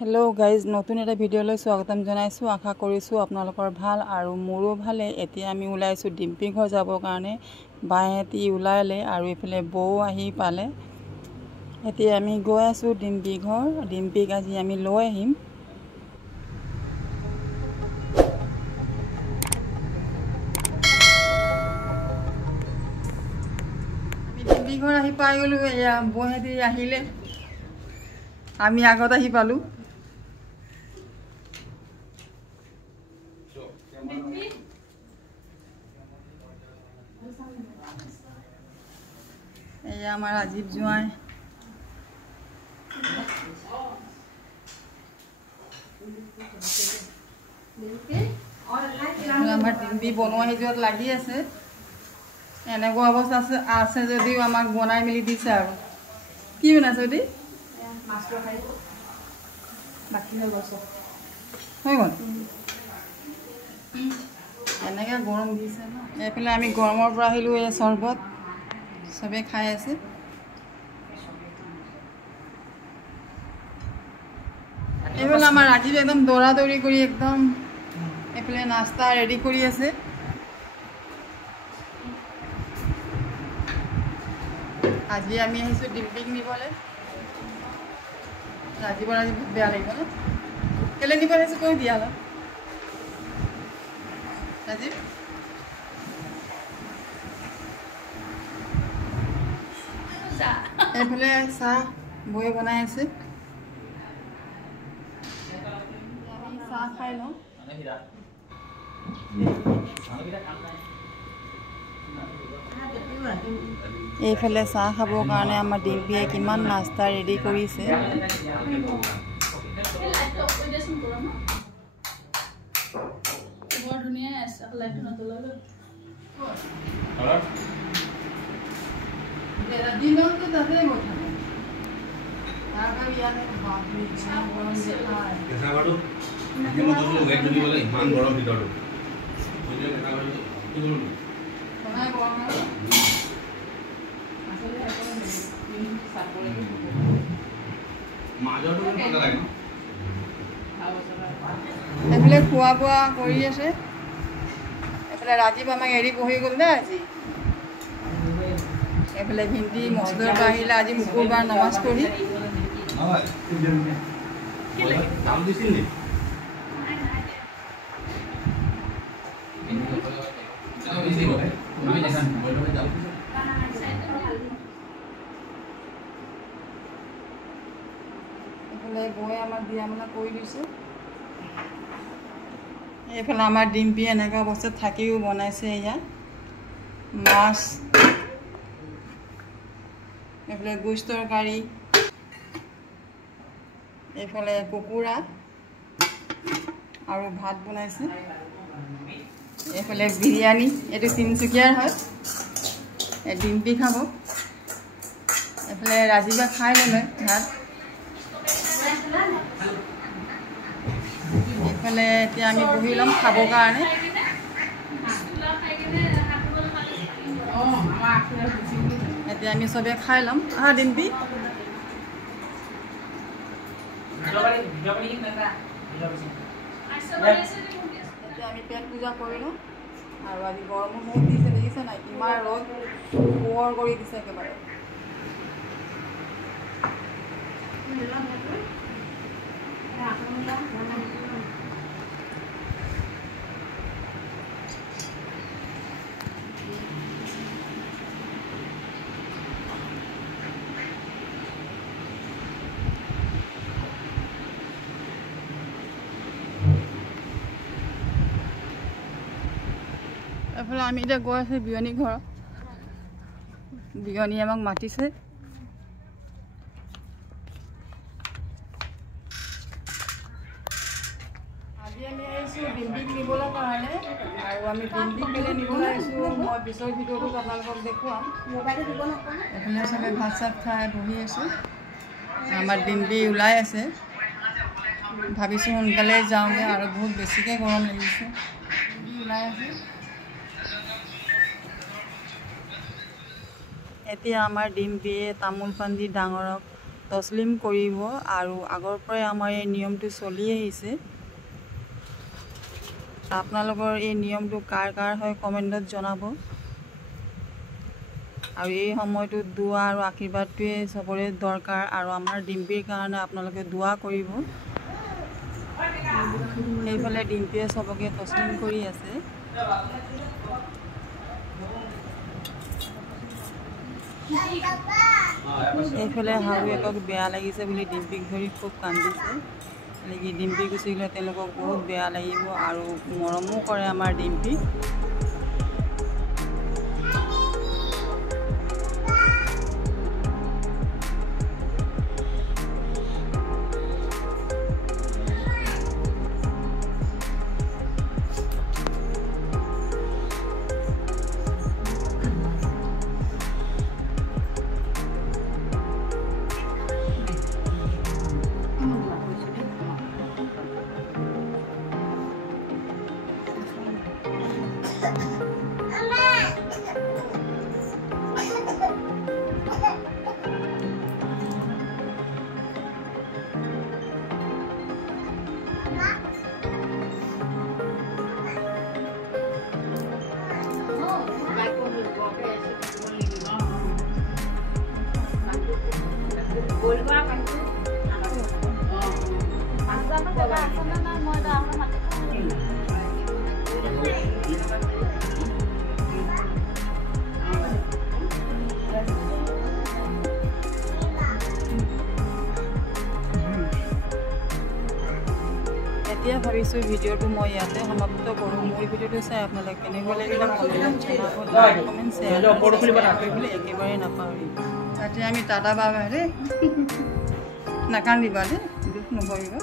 Hello guys नतुन एटा भिडिओলৈ स्वागतम जनाइছো आशा কৰিছো আপোনালোকৰ ভাল আৰু মোৰো ভালে এতিয়া আমি ওলাইছো ডিম্পি ঘৰ যাবৰ কাৰণে বাহেতি ওলাইলে আৰু ইফালে বৌ আহি পালে এতিয়া আমি গৈ আছো ডিম্পি ঘৰ ডিম্পিক আজি আমি লৈ আহিম আমি ডিম্পি ঘৰ আহি পাই গলো এয়া বৌহেতি আহিলে আমি আগত আহি পালো ये हमारा अजीब जुआ है डिम्पी बनवा जो लगी आसे एनेको अवस्था आसे जदिও আমাক বনাই মিলি দিছে আৰু কি বনাইছে দি মাছটো খাই বাকি হৈ গছ হৈ গল এনেকা গৰম দিছে না এফালে আমি গৰমৰ পৰা আহিলো এই শৰবত सबे खाए आसे एफाले आमार राजीव एकदम दौड़ा दौड़ी करी एकदम एफाले नाश्ता रेडी करी आसे আজি আমি আহিছো ডিম্পিক নিবলে ৰাজীৱৰ আজি বেয়া লাগিব না কেলে নিব আহিছো কৈ দিয়া হল ৰাজীৱ एफाले चाह बई बनाई आसे चाह खाई लो एफाले चाह खाबर कारणे आमार डिम्पिये किमान नाश्ता रेडी करिसे बर धुनिया আছে লাইট নতলালো दिनों तो दसे मोटा आगा याद है बाप रे क्या गरम देखा है कैसा बाडू ये मतलब लोग एक दिन बोले मान गरम ভিতৰটো বুঝলে কেটা বাজে কি বলুন কোনায় গৰম আছে আসলে এখন সাপলে মাজৰটো কথা লাগে ন এফালে খোৱা বোৱা কৰি আছে এফালে ৰাজীৱ আমাক এৰি বহি গল দে আজি एफाले भिंडी मस्जिदर पर आहिला आज मुकुरबार नमाज पढ़ी एफाले बौए आमार दिया माना करि दिছে एफाले आमार डिम्पी एनेका अवस्था থাকিও बनाइছে या माछ एफाले गोश तरकारी एफाले कुकुरा और भात बनाइছে एफाले बिरियानी एटु तिनसुकियार है ए डिम्पी खाब एफाले राजीवा खाई लले भात एफाले এতিয়া আমি বহি লম খাব কাৰণে এতিয়া আমি সবে খাই লম আ ডিম্পি এতিয়া আমি পেট পূজা কৰিলো আৰু আজি গৰম বহুত দিছে দেখিছে নাই কিমান ৰ'দ পোহৰ কৰি দিছে একেবাৰে एफाले आमी इटा गई आसे बियनी घर बियनी आमाक मातिसे আজি আমি আইছো ডিম্পিক নিবলে কাৰণে আৰু আমি ডিম্পিক কেলে নিবলে আইছো মই পিছৰ ভিডিওটো আপোনালোকক দেখুৱাম মোবাইলটো দিব নকৰা এফালে সবে ভাত চাত খাই বহি আছে আমাৰ ডিম্পি ওলাই আছে ভাবিছো সোনকালে যাওঁগে আৰু বহুত বেছিকে গৰম লাগিছে ওলাই আছে এতিয়া আমাৰ ডিম্পিয়ে তামোল পান দি ডাঙৰক তছলিম কৰিব আৰু আগৰ পৰাই আমাৰ এই নিয়মটো চলি আহিছে। আপোনালোকৰ এই নিয়মটো কাৰ কাৰ হয় কমেণ্টত জনাব। আৰু এই সময়টোত দোৱা আৰু আশীৰ্বাদটোৱে চবৰে দৰকাৰ আৰু আমাৰ ডিম্পীৰ কাৰণে আপোনালোকে দোৱা কৰিব। সেইফালে ডিম্পীয়ে চবকে তছলিম কৰি আছে। এইফালে শাহুৱেকক বেয়া লাগিছে বুলি ডিম্পীক ধৰি খুব কান্দিছে। নেকি ডিম্পী গুচি গ'লে তেওঁলোকক বহুত বেয়া লাগিব আৰু মৰমো কৰে আমাৰ ডিম্পীক। এতিয়া ভাবিছোঁ ভিডিঅ'টো মই ইয়াতে সমাপ্ত কৰোঁ। মোৰ ভিডিঅ'টো চাই আপোনালোকে কেনেকুৱা লাগিলে কমেণ্ট শ্বেয়াৰ কৰিবলৈ একেবাৰে নাপাহৰিব। তাতে আমি টাটা বাবা দেই, নাকান্দিবা দেই, দুখ নকৰিবা।